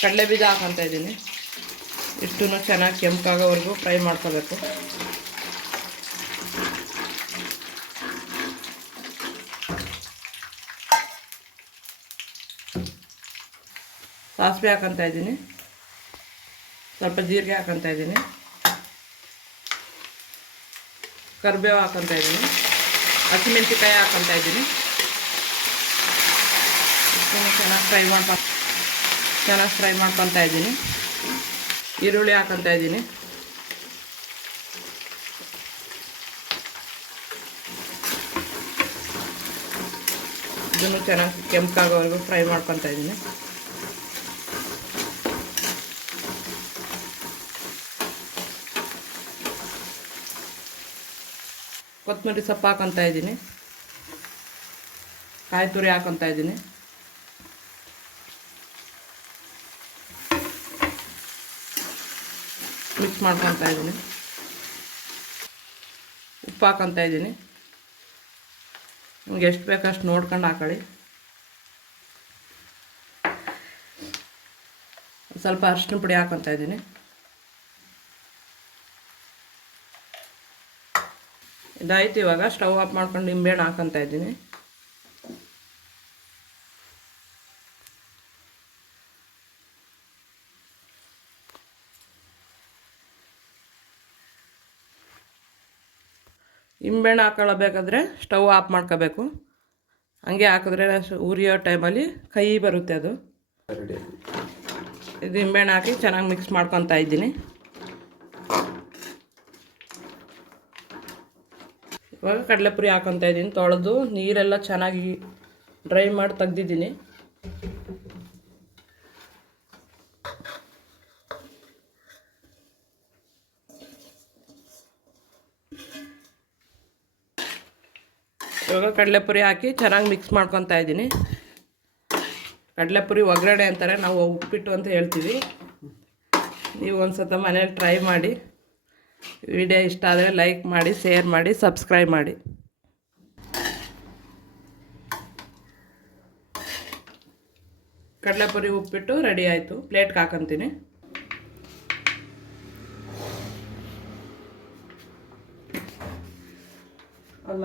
ಕಡಲೆ ಬೀಜ ಹಾಕೊತಾ ಇದ್ದೀನಿ. ಇಷ್ಟನ್ನು ಚೆನ್ನಾಗಿ ಕೆಂಪಾಗೋವರೆಗೂ ಫ್ರೈ ಮಾಡ್ಕೋಬೇಕು. ಸಾಸಿವೆ ಹಾಕೊತಾ ಇದ್ದೀನಿ, ಸ್ವಲ್ಪ ಜೀರಿಗೆ ಹಾಕೊತಾ ಇದ್ದೀನಿ, ಕರಿಬೇವು ಹಾಕೊತಾ ಇದ್ದೀನಿ, ಹಸಿಮೆಣಸಿಕಾಯಿ ಹಾಕೊತಾ ಇದ್ದೀನಿ. ಚೆನ್ನಾಗಿ ಫ್ರೈ ಮಾಡ್ಕೊತಾ ಇದ್ದೀನಿ. ಈರುಳ್ಳಿ ಹಾಕೊತಾ ಇದ್ದೀನಿ. ಇದನ್ನು ಚೆನ್ನಾಗಿ ಕೆಂಪಾಗೋವರೆಗೂ ಫ್ರೈ ಮಾಡ್ಕೊತಾ ಇದ್ದೀನಿ. ಕೊತ್ತಂಬರಿ ಸೊಪ್ಪು ಹಾಕೊತಾ ಇದ್ದೀನಿ, ಕಾಯಿ ತುರಿ ಹಾಕೊತಾ ಇದ್ದೀನಿ, ಮಿಕ್ಸ್ ಮಾಡ್ಕೊತಾ ಇದ್ದೀನಿ. ಉಪ್ಪು ಹಾಕೊತಾ ಇದ್ದೀನಿ. ನಿಮ್ಗೆ ಎಷ್ಟು ಬೇಕಷ್ಟು ನೋಡ್ಕೊಂಡು ಹಾಕೊಳ್ಳಿ. ಸ್ವಲ್ಪ ಅರಿಶಿನ ಪುಡಿ ಹಾಕೊತಾ ಇದ್ದೀನಿ. ಇದಾಯ್ತು. ಇವಾಗ ಸ್ಟವ್ ಆಫ್ ಮಾಡ್ಕೊಂಡು ನಿಂಬೆಹಣ್ಣು ಹಾಕೊತಾ ಇದ್ದೀನಿ. ನಿಂಬೆಹಣ್ಣು ಹಾಕೊಳ್ಳಬೇಕಾದ್ರೆ ಸ್ಟವ್ ಆಫ್ ಮಾಡ್ಕೋಬೇಕು. ಹಂಗೆ ಹಾಕಿದ್ರೆ ಉರಿಯೋ ಟೈಮಲ್ಲಿ ಕಹಿ ಬರುತ್ತೆ ಅದು. ಇದು ನಿಂಬೆಹಣ್ಣು ಹಾಕಿ ಚೆನ್ನಾಗಿ ಮಿಕ್ಸ್ ಮಾಡ್ಕೊತಾ ಇದ್ದೀನಿ. ಇವಾಗ ಕಡಲೆಪುರಿ ಹಾಕೊತಾ ಇದ್ದೀನಿ. ತೊಳೆದು ನೀರೆಲ್ಲ ಚೆನ್ನಾಗಿ ಡ್ರೈ ಮಾಡಿ ತೆಗ್ದಿದ್ದೀನಿ. ಇವಾಗ ಕಡಲೆಪುರಿ ಹಾಕಿ ಚೆನ್ನಾಗಿ ಮಿಕ್ಸ್ ಮಾಡ್ಕೊತಾ ಇದ್ದೀನಿ. ಕಡಲೆಪುರಿ ಒಗ್ಗರಣೆ ಅಂತಾರೆ, ನಾವು ಉಪ್ಪಿಟ್ಟು ಅಂತ ಹೇಳ್ತೀವಿ. ನೀವು ಒಂದು ಸತ ಮನೇಲಿ ಟ್ರೈ ಮಾಡಿ. ವಿಡಿಯೋ ಇಷ್ಟ ಆದರೆ ಲೈಕ್ ಮಾಡಿ, ಶೇರ್ ಮಾಡಿ, ಸಬ್ಸ್ಕ್ರೈಬ್ ಮಾಡಿ. ಕಡಲೆಪುರಿ ಉಪ್ಪಿಟ್ಟು ರೆಡಿ ಆಯಿತು. ಪ್ಲೇಟ್ಗೆ ಹಾಕೊತೀನಿ. ಅದು